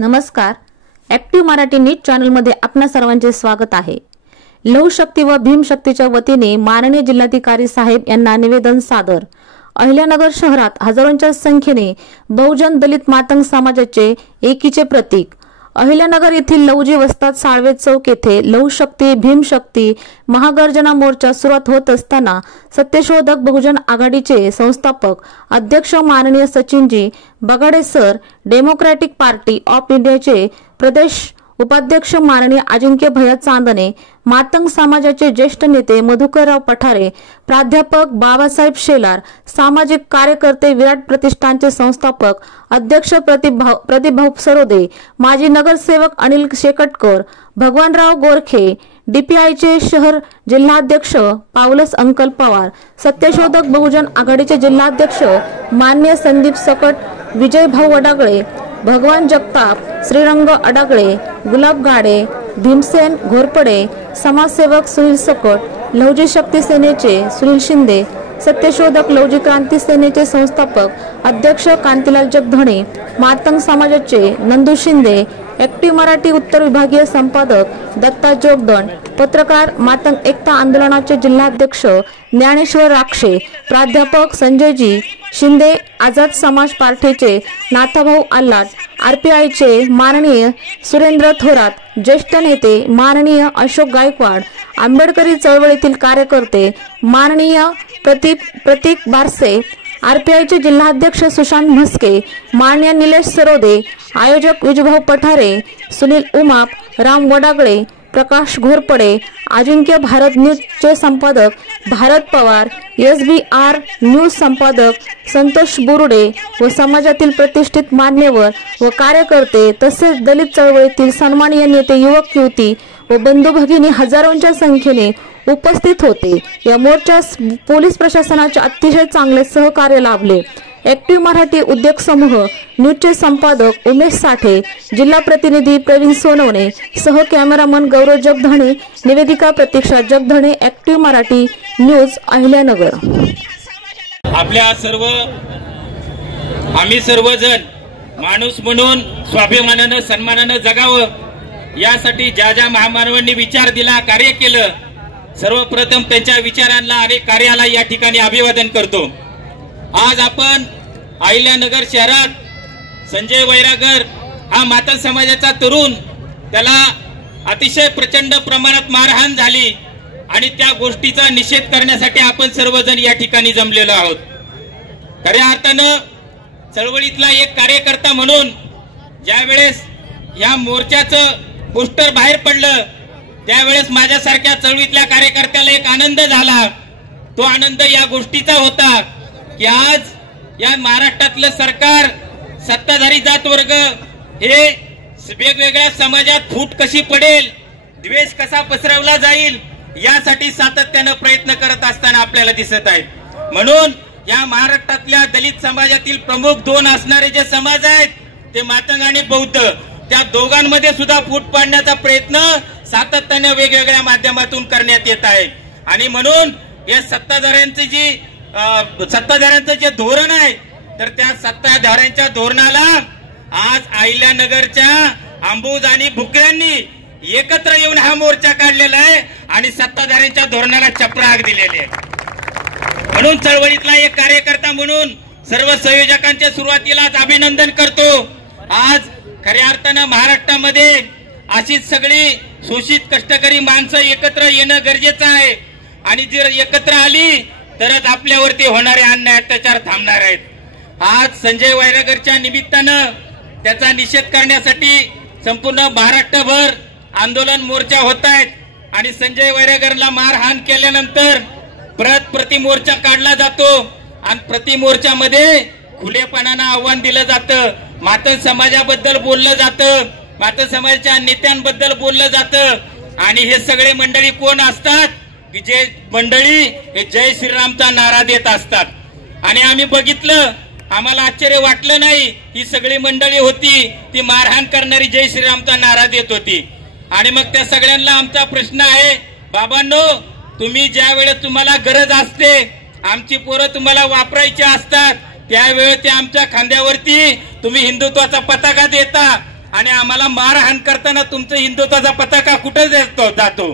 नमस्कार, active Marathi news चॅनलमध्ये आपणा सर्वांचे स्वागत आहे। लौशक्ती व भीमशक्तीच्या वतीने माननीय जिल्हाधिकारी साहेब यांना निवेदन सादर। अहिल्यानगर शहरात हजारोंच्या संख्येने बहुजन दलित मातंग समाजाचे एकीचे प्रतीक अहिल्यानगर येथील लवजी वस्तात साळवे चौक येथे लौशक्ती भीमशक्ती महागर्जना मोर्चा सुरुवात होत असताना सत्यशोधक बहुजन आघाडीचे संस्थापक अध्यक्ष माननीय Sachin ji Bagade sir, democratic party of इंडियाचे प्रदेश उपाध्यक्ष माननीय अजिंक्य भैया चांदणे, मातंग समाजाचे ज्येष्ठ नेते मधुकरराव पठारे, प्राध्यापक बाबासाहेब शेलार, सामाजिक कार्यकर्ते विराट प्रतिष्ठानचे संस्थापक अध्यक्ष प्रदीप सरोदे, माजी नगरसेवक अनिल शेकटकर, भगवानराव गोरखे, डीपीआयचे शहर जिल्हाध्यक्ष पावलस अंकल पवार, सत्यशोधक बहुजन आघाडीचे जिल्हाध्यक्ष माननीय संदीप सकट, विजय भाऊ अडागळे, भगवान जगताप, श्रीरंग अडागळे, गुलाब गाडे, भीमसेन घोरपडे, समाजसेवक सुनील सकट, लवजी शक्ती सेनेचे सुनील शिंदे, सत्यशोधक लवजी क्रांती सेनेचे संस्थापक अध्यक्ष कांतीलाल जगधणे, मातंग समाजाचे नंदू शिंदे, ॲक्टिव्ह मराठी उत्तर विभागीय संपादक दत्ता जोगदंड, पत्रकार मातंग एकता आंदोलनाचे जिल्हाध्यक्ष ज्ञानेश्वर राक्षे, प्राध्यापक संजयजी शिंदे, आझाद समाज पार्टीचे नाथाभाऊ आल्हाट, आरपीआयचे माननीय सुरेंद्र थोरात, ज्येष्ठ नेते माननीय अशोक गायकवाड, आंबेडकरी चळवळीतील कार्यकर्ते माननीय प्रतीक बारसे, आरपीआयचे जिल्हाध्यक्ष सुशांत म्हस्के, माननीय निलेश सरोदे, आयोजक विजयभाऊ पठारे, सुनील उमाप, राम वडागळे, प्रकाश घोरपडे, अजिंक्य भारत न्यूजचे संपादक भारत पवार, SBR न्यूज संपादक संतोष बुरुडे व समाजातील प्रतिष्ठित मान्यवर व कार्यकर्ते तसेच दलित चळवळीतील सन्माननीय नेते, युवक युवती व बंधू भगिनी हजारोंच्या संख्येने उपस्थित होते। या मोर्चास पोलीस प्रशासनाचे अतिशय चांगले सहकार्य लाभले। ॲक्टिव्ह मराठी उद्योग समूह न्यूजचे संपादक उमेश साठे, जिल्हा प्रतिनिधी प्रवीण सोनवणे सह कॅमेरामन गौरव जगधणे, निवेदिका प्रतीक्षा जगधणे, ॲक्टिव्ह मराठी न्यूज अहिल्यानगर। आम्ही सर्वजण माणूस म्हणून स्वाभिमानाने सन्मानाने जगावं यासाठी ज्या ज्या महामानवांनी विचार दिला, कार्य केलं, सर्वप्रथम त्यांच्या विचारांना आणि कार्याला या ठिकाणी अभिवादन करतो। आज आपण अहिल्यानगर शहरात संजय वैरागर हा मातंग समाजाचा तरुण, त्याला अतिशय प्रचंड प्रमाणात मारहाण झाली आणि त्या गोष्टीचा निषेध करण्यासाठी आपण सर्वजण या ठिकाणी जमलेलो आहोत। खऱ्या अर्थानं चळवळीतला एक कार्यकर्ता म्हणून ज्या वेळेस या मोर्चाचं पोस्टर बाहेर पडलं त्यावेळेस माझ्यासारख्या चळवळीतल्या कार्यकर्त्याला एक आनंद झाला। तो आनंद या गोष्टीचा होता की आज या महाराष्ट्रातलं सरकार, सत्ताधारी जात वर्ग हे वेगवेगळ्या समाजात फूट कशी पडेल, द्वेष कसा पसरवला जाईल यासाठी सातत्याने प्रयत्न करत असताना आपल्याला दिसत आहे। म्हणून या महाराष्ट्रातल्या दलित समाजातील प्रमुख दोन असणारे जे समाज आहेत ते मातंग आणि बौद्ध, त्या दोघांमध्ये सुद्धा फूट पाडण्याचा प्रयत्न सातत्याने वेगवेगळ्या माध्यमातून करण्यात येत आहे। आणि म्हणून या सत्ताधाऱ्यांचं जे धोरण आहे तर त्या सत्ताधाऱ्यांच्या धोरणाला आज अहिल्यानगरच्या अंबुज आणि भुकऱ्यांनी एकत्र येऊन हा मोर्चा काढलेला आहे आणि सत्ताधाऱ्यांच्या धोरणाला चपराक दिलेली आहे। म्हणून चळवळीतला एक कार्यकर्ता म्हणून सर्व संयोजकांच्या सुरुवातीलाच अभिनंदन करतो। आज खऱ्या अर्थानं महाराष्ट्रामध्ये अशीच सगळी शोषित कष्टकरी माणसं एकत्र येणं गरजेचं आहे आणि जर एकत्र आली तरच आपल्यावरती होणारे अन्याय अत्याचार थांबणार आहेत। आज संजय वैरागरच्या निमित्तानं त्याचा निषेध करण्यासाठी संपूर्ण महाराष्ट्रभर आंदोलन मोर्चा होत आहेत आणि संजय वैरागरला मारहाण केल्यानंतर प्रतिमोर्चा काढला जातो आणि प्रतिमोर्चामध्ये खुलेपणानं आव्हान दिलं जातं, मातंग समाजाबद्दल बोललं जातं, मातंग समाजाच्या नेत्यांबद्दल बोललं जातं आणि हे सगळे मंडळी कोण असतात की जे मंडळी हे जय श्रीरामचा नारा देत असतात। आणि आम्ही बघितलं, आम्हाला आश्चर्य वाटलं नाही, ही सगळी मंडळी होती ती मारहाण करणारी जय श्रीरामचा नारा देत होती। आणि मग त्या सगळ्यांना आमचा प्रश्न आहे, बाबांनो तुम्ही ज्या वेळेस तुम्हाला गरज असते, आमची पोरं तुम्हाला वापरायची असतात त्यावेळेस ते आमच्या खांद्यावरती तुम्ही हिंदुत्वाचा पताका देता आणि आम्हाला मारहाण करताना तुमचं हिंदुत्वाचा पताका कुठं जातो,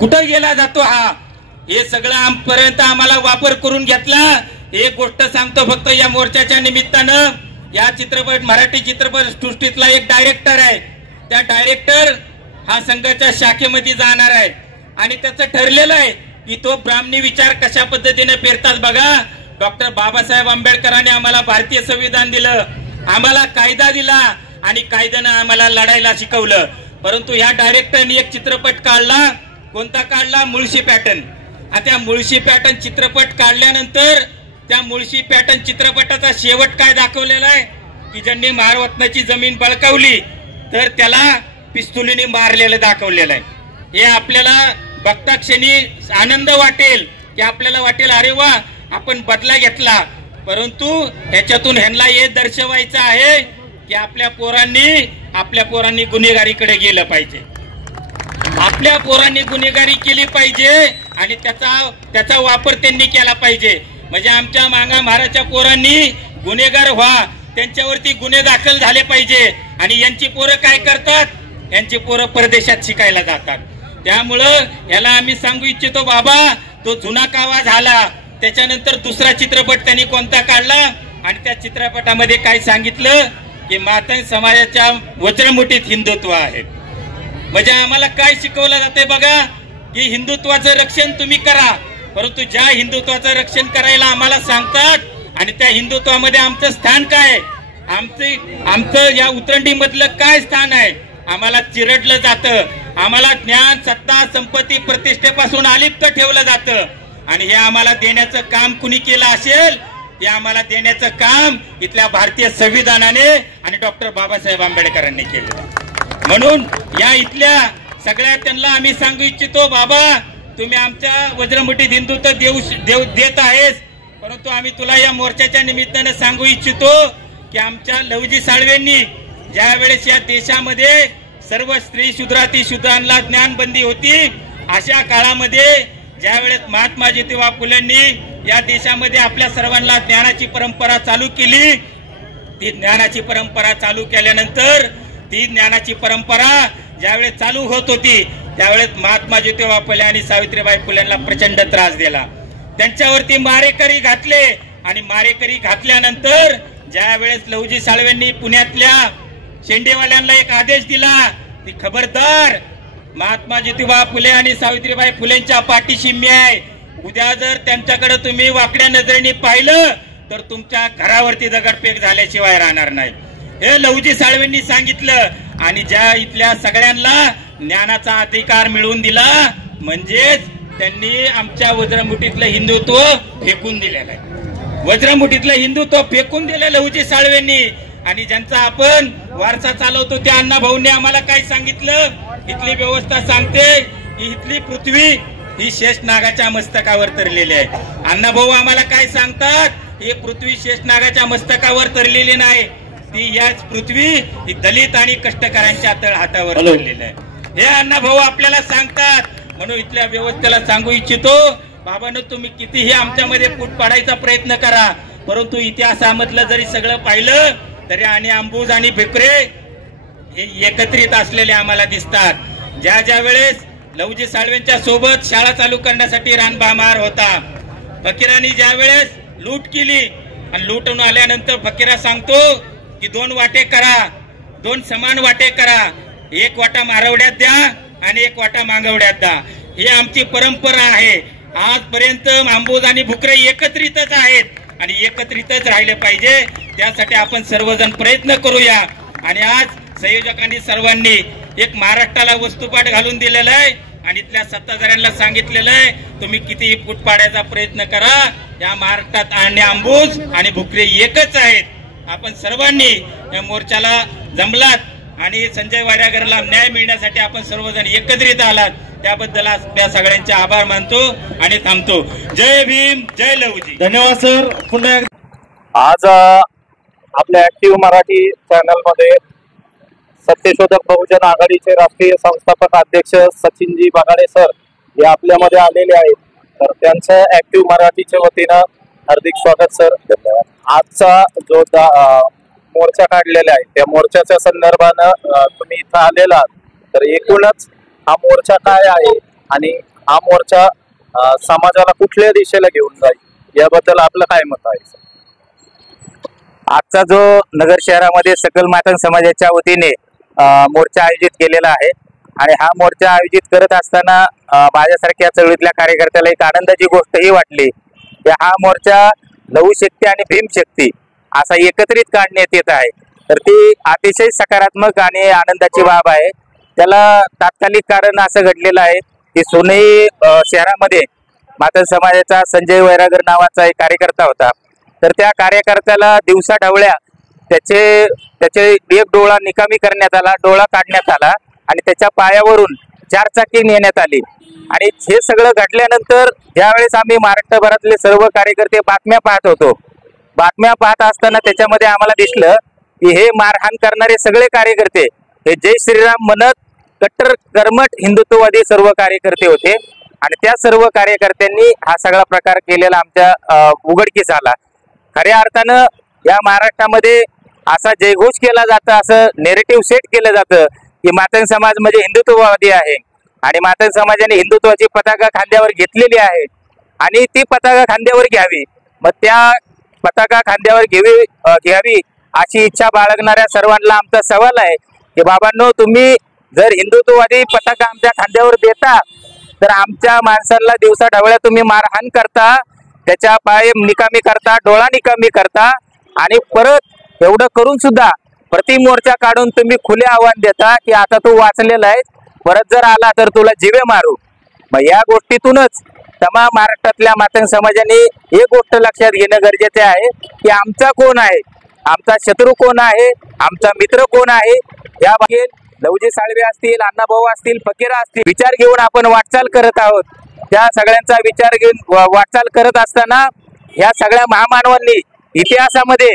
कुठं गेला जातो, हा हे सगळं आमपर्यंत आम्हाला वापर करून घेतला. एक गोष्ट सांगतो फक्त, या मोर्चाच्या निमित्तानं या मराठी चित्रपट सृष्टीतला एक डायरेक्टर आहे, त्या डायरेक्टर हा संघाच्या शाखेमध्ये जाणार आहे आणि त्याचं ठरलेलं आहे की तो ब्राह्मणी विचार कशा पद्धतीने पेरतात बघा. डॉक्टर बाबासाहेब आंबेडकरांनी आम्हाला भारतीय संविधान दिलं, आम्हाला कायदा दिला आणि कायद्यानं आम्हाला लढायला शिकवलं. परंतु ह्या डायरेक्टरने एक चित्रपट काढला, कोणता काढला, मुळशी पॅटर्न. आणि त्या मुळशी पॅटर्न चित्रपट काढल्यानंतर त्या मुळशी पॅटर्न चित्रपटाचा शेवट काय दाखवलेला आहे की ज्यांनी महारवतनाची जमीन बळकावली तर त्याला पिस्तुलीने मारलेलं दाखवलेलं आहे. हे आपल्याला बघता क्षणी आनंद वाटेल की आपल्याला वाटेल अरे वा आपण बदला घेतला. परंतु ह्याच्यातून ह्यांना हे दर्शवायचं आहे की आपल्या पोरांनी गुन्हेगारीकडे गेलं पाहिजे, आपल्या पोरांनी गुन्हेगारी केली पाहिजे आणि त्याचा वापर त्यांनी केला पाहिजे. म्हणजे आमच्या मांगा महाराजच्या पोरांनी गुन्हेगार व्हा, त्यांच्यावरती गुन्हे दाखल झाले पाहिजे. आणि यांची पोरं काय करतात, यांची पोरं परदेशात शिकायला जातात. त्यामुळं याला आम्ही सांगू इच्छितो बाबा, तो जुना कावा झाला. त्याच्यानंतर दुसरा चित्रपट त्यांनी कोणता काढला आणि त्या चित्रपटामध्ये काय सांगितलं की मातंग समाजाच्या वज्रमुठीत हिंदुत्व आहे. म्हणजे आम्हाला काय शिकवलं जाते बघा की हिंदुत्वाचं रक्षण तुम्ही करा, परंतु ज्या हिंदुत्वाचं रक्षण करायला आम्हाला सांगतात आणि त्या हिंदुत्वामध्ये आमचं स्थान काय, आमचं या उतरंडी मधलं काय स्थान आहे, आम्हाला चिरडलं जातं. आम्हाला ज्ञान, सत्ता, संपत्ती, प्रतिष्ठेपासून अलिप्त ठेवलं जातं. आणि हे आम्हाला देण्याचं काम कुणी केलं असेल, हे आम्हाला देण्याचं काम इथल्या भारतीय संविधानाने आणि डॉक्टर बाबासाहेब आंबेडकरांनी केलं. म्हणून या इथल्या सगळ्या त्यांना आम्ही सांगू इच्छितो बाबा, तुम्ही आमच्या वज्रमुठीत हिंदुत्व देत आहेस, परंतु आम्ही तुला या मोर्चाच्या निमित्तानं सांगू इच्छितो की आमच्या लवजी साळवेंनी ज्या वेळेस या देशामध्ये सर्व स्त्री शूद्राती शूद्रांना ज्ञानबंदी होती, अशा काळामध्ये ज्या वेळेस महात्मा ज्योतिबा फुलेंनी या देशामध्ये आपल्या सर्वांना ज्ञानाची परंपरा चालू केली, ती ज्ञानाची परंपरा चालू केल्यानंतर ती ज्ञानाची परंपरा ज्यावेळेस चालू होत होती त्यावेळेस महात्मा ज्योतिबा फुले आणि सावित्रीबाई फुलेंना प्रचंड त्रास दिला, त्यांच्यावरती मारेकरी घातले. आणि मारेकरी घातल्यानंतर ज्या वेळेस लवजी साळवेंनी पुण्यातल्या शेंडेवाल्यांना एक आदेश दिला की खबरदार, महात्मा ज्योतिबा फुले आणि सावित्रीबाई फुलेंच्या पाठीशी मी आहे, उद्या जर त्यांच्याकडे तुम्ही वाकड्या नजरेने पाहिलं तर तुमच्या घरावरती दगडफेक झाल्याशिवाय राहणार नाही, हे लवजी साळवेंनी सांगितलं. आणि ज्या इथल्या सगळ्यांना ज्ञानाचा अधिकार मिळवून दिला, म्हणजेच त्यांनी आमच्या वज्रमुठीतलं हिंदुत्व फेकून दिलेलं आहे, वज्रमुठीतलं हिंदुत्व फेकून दिलं लवजी साळवेंनी. आणि ज्यांचा आपण वारसा चालवतो त्या अण्णाभाऊंनी आम्हाला काय सांगितलं, इथली व्यवस्था सांगते की इथली पृथ्वी ही शेषनागाच्या मस्तकावर तरलेली आहे. अण्णाभाऊ आम्हाला काय सांगतात, ही पृथ्वी शेषनागाच्या मस्तकावर तरलेली नाही, ती याच पृथ्वी ही दलित आणि कष्टकऱ्यांच्या तळहातावर तरलेली आहे, हे अण्णाभाऊ आपल्याला सांगतात. म्हणून इथल्या व्यवस्थेला सांगू इच्छितो बाबांनो, तुम्ही कितीही आमच्यामध्ये फूट पाडायचा प्रयत्न करा, परंतु इतिहासामधलं जरी सगळं पाहिलं तरी आणि अंबुज आणि भिकरे हे एकत्रित असलेले आम्हाला दिसतात. ज्या वेळेस लवजी साळवेंच्या सोबत शाळा चालू करण्यासाठी रानबहार होता, फकीरांनी ज्या वेळेस लूट केली आणि लूटून आल्यानंतर फकीरा सांगतो की 2 वाटे करा, 2 समान वाटे करा, 1 वाटा मारवड्यात द्या आणि 1 वाटा मांगवड्यात द्या, ही आमची परंपरा आहे. आजपर्यंत अंबुज आणि भुकरे एकत्रितच आहेत आणि एकत्रितच राहिले पाहिजे, त्यासाठी आपण सर्वजण प्रयत्न करूया. आणि आज संयोजकांनी सर्वांनी एक महाराष्ट्राला वस्तुपाठ घालून दिलेला आहे आणि इथल्या सत्ताधाऱ्यांना सांगितलेलं आहे तुम्ही कितीही फूट पाडायचा प्रयत्न करा, या महाराष्ट्रात आणि अंबुज आणि भुकरे एकच आहेत. आपण सर्वांनी या मोर्चाला जमलात आणि संजय वाड्यागरला न्याय मिळण्यासाठी आपण सर्वजण एकत्रित आलात, त्याबद्दल आपल्या सगळ्यांचे आभार मानतो आणि थांबतो. जय भीम, जय लवजी. धन्यवाद सर. पुन्हा आज आपल्या ऍक्टिव्ह मराठी चॅनल मध्ये सत्यशोधक बहुजन आघाडीचे राष्ट्रीय संस्थापक अध्यक्ष सचिनजी बगाडे सर हे आपल्यामध्ये आलेले आहेत, तर त्यांचं ऍक्टिव्ह मराठीच्या वतीनं हार्दिक स्वागत सर. धन्यवाद. आजचा जो मोर्चा काढलेला आहे त्या मोर्चाच्या संदर्भानं तुम्ही इथं आलेला, तर एकूणच हा मोर्चा काय आहे आणि हा मोर्चा समाजाला कुठल्या दिशेला घेऊन जाईल याबद्दल आपलं काय मत आहे? आजचा जो नगर शहरामध्ये सकल मातंग समाजाच्या वतीने मोर्चा आयोजित केलेला आहे आणि हा मोर्चा आयोजित करत असताना माझ्यासारख्या चळवळीतल्या कार्यकर्त्याला एक आनंदाची गोष्ट ही वाटली की हा मोर्चा लघुशक्ती आणि भीमशक्ती असा एकत्रित काढण्यात येत आहे, तर ती अतिशय सकारात्मक आणि आनंदाची बाब आहे। त्याला तात्कालिक कारण असं घडलेलं आहे की सोनई शहरामध्ये मातंग समाजाचा संजय वैरागर नावाचा एक कार्यकर्ता होता, तर त्या कार्यकर्त्याला दिवसा ढवळ्या त्याचे एक डोळा निकामी करण्यात आला, डोळा काढण्यात आला आणि त्याच्या पायावरून 4 चाकी नेण्यात आली। आणि हे सगळं घडल्यानंतर ज्यावेळेस आम्ही महाराष्ट्रभरातले सर्व कार्यकर्ते बातम्या पाहत होतो, बातम्या पाहत असताना त्याच्यामध्ये आम्हाला दिसलं की हे मारहाण करणारे सगळे कार्यकर्ते हे जय श्रीराम म्हणत कट्टर कर्मठ हिंदुत्ववादी सर्व कार्यकर्ते होते आणि त्या सर्व कार्यकर्त्यांनी हा सगळा प्रकार केलेला आमच्या उघडकीस आला। खऱ्या अर्थानं या महाराष्ट्रामध्ये असा जयघोष केला जातं, असं नेरेटिव्ह सेट केलं जातं की मातंग समाज म्हणजे हिंदुत्ववादी आहे आणि मातंग समाजाने हिंदुत्वाची पताका खांद्यावर घेतलेली आहे आणि ती पताका खांद्यावर घ्यावी, मग त्या पताका खांद्यावर घ्यावी अशी इच्छा बाळगणाऱ्या सर्वांना आमचा सवाल आहे की बाबांनो, तुम्ही जर हिंदुत्ववादी पताका आमच्या खांद्यावर देता तर आमच्या माणसांना दिवसा ढवळ्या तुम्ही मारहाण करता, त्याच्या पाय निकामी करता, डोळा निकामी करता आणि परत एवढं करून सुद्धा प्रति मोर्चा काढून तुम्ही खुले आव्हान देता की आता तू वाचलेला आहे, परत जर आला तर तुला जीवे मारू। मग या गोष्टीतूनच तमाम महाराष्ट्रातल्या मातंग समाजाने एक गोष्ट लक्षात घेणं गरजेचे आहे की आमचा कोण आहे, आमचा शत्रू कोण आहे, आमचा मित्र कोण आहे, या बाबतीत लवजी साळवे असतील, अण्णाभाऊ असतील, फकीरा असतील, विचार घेऊन आपण वाटचाल करत आहोत। त्या सगळ्यांचा विचार घेऊन वाटचाल करत असताना या सगळ्या महामानवांनी इतिहासामध्ये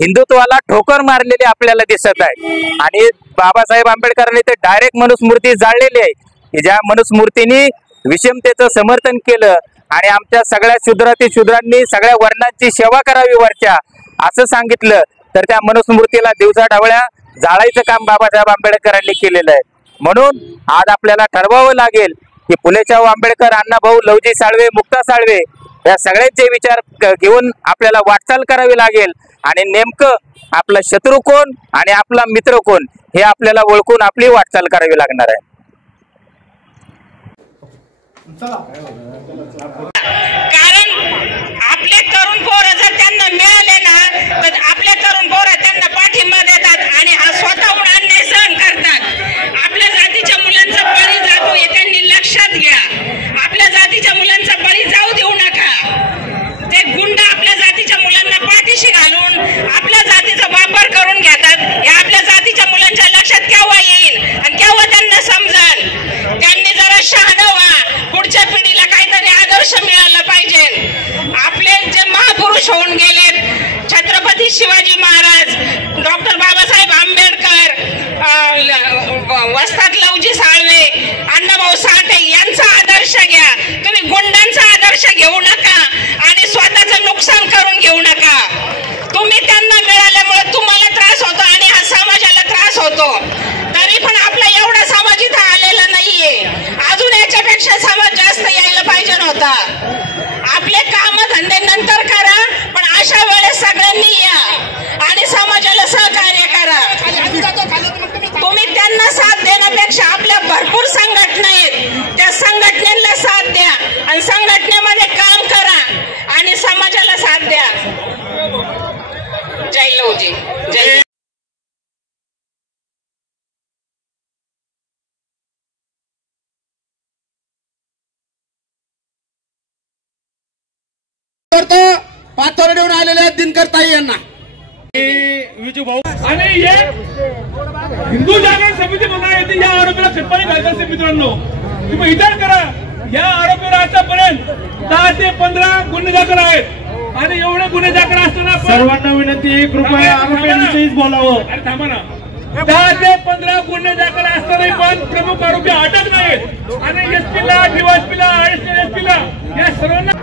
हिंदुत्वाला ठोकर मारलेली आपल्याला दिसत आहे आणि बाबासाहेब आंबेडकरांनी ते डायरेक्ट मनुस्मृती जाळलेली आहे की ज्या मनुस्मृतीने विषमतेचं समर्थन केलं आणि आमच्या सगळ्या शूद्रांनी सगळ्या वर्णांची सेवा करावी वरच्या असं सांगितलं, तर त्या मनुस्मृतीला दिवसा ढवळ्या जाळायचं काम बाबासाहेब आंबेडकरांनी केलेलं आहे। म्हणून आज आपल्याला ठरवावं लागेल की फुलेशाहू आंबेडकर, अण्णाभाऊ, लवजी साळवे, मुक्ता साळवे या सगळ्यांचे विचार घेऊन आपल्याला वाटचाल करावी लागेल आणि नेमकं आपला शत्रू कोण आणि आपला मित्र कोण हे आपल्याला ओळखून आपली वाटचाल करावी लागणार आहे। कारण आपले तरुण पोरं जर त्यांना मिळाले ना तर आपले तरुण पोरं त्यांना पाठिंबा देतात आणि हा स्वतःहून अन्याय सहन करतात। आपल्या जातीच्या मुलांचा बळी जातो हे त्यांनी लक्षात घ्या, आपल्या जातीच्या मुलांचा बळी जाऊ देऊ नका। ते गुंड आपल्या जातीच्या मुलांना पाठीशी घालून आपल्या जातीचा वापर करून घेतात, हे आपल्या जातीच्या मुलांच्या लक्षात केव्हा येईल आणि केव्हा त्यांना समजेल। त्यांनी जरा शहाणा व्हा, पुढच्या पिढीला काहीतरी आदर्श मिळाला पाहिजे। आपले जे महापुरुष होऊन गेलेत, छत्रपती शिवाजी महाराज, डॉक्टर बाबासाहेब आंबेडकर, वस्ताद लवजी साळवे, अण्णाभाऊ साठे यांचा आदर्श घ्या। तुम्ही गुंडांचा आदर्श घेऊ नका आणि स्वतःचं नुकसान करून घेऊ नका। तुम्ही त्यांना मिळाल्यामुळे तुम्हाला त्रास होतो आणि हा समाजाला त्रास होतो, तरी पण आपला एवढा समाज इथं आलेला नाहीये, अजून याच्यापेक्षा समाज जास्त यायला पाहिजे नव्हता। आपले काम धंदे नंतर करा, पण अशा वेळेस सगळ्यांनी या आणि समाजाला सहकार्य करा। तुम्ही त्यांना साथ देण्यापेक्षा आपल्या भरपूर संघटना आहेत, त्या संघटनेला साथ द्या आणि संघटनेमध्ये काम करा आणि समाजाला साथ द्या। जय लवजी, जय। पाथर देऊन आलेले दिनकर ताई यांना विजू भाऊ आणि हे हिंदू जागरण समिती म्हणून येते या आरोपीला खतपाणी घालत असते। मित्रांनो, तुम्ही विचार करा, या आरोपीवर आतापर्यंत 10 ते 15 गुन्हे दाखल आहेत आणि एवढे गुन्हे दाखल असताना सर्वांना विनंती, कृपया आरोपींविषयीच बोलावं। अरे थांबा ना, 10 ते 15 गुन्हे दाखल असतानाही पण प्रमुख आरोपी अटक नाहीत आणि एसपीला, डीवायएसपीला, एसपीला या सर्वांना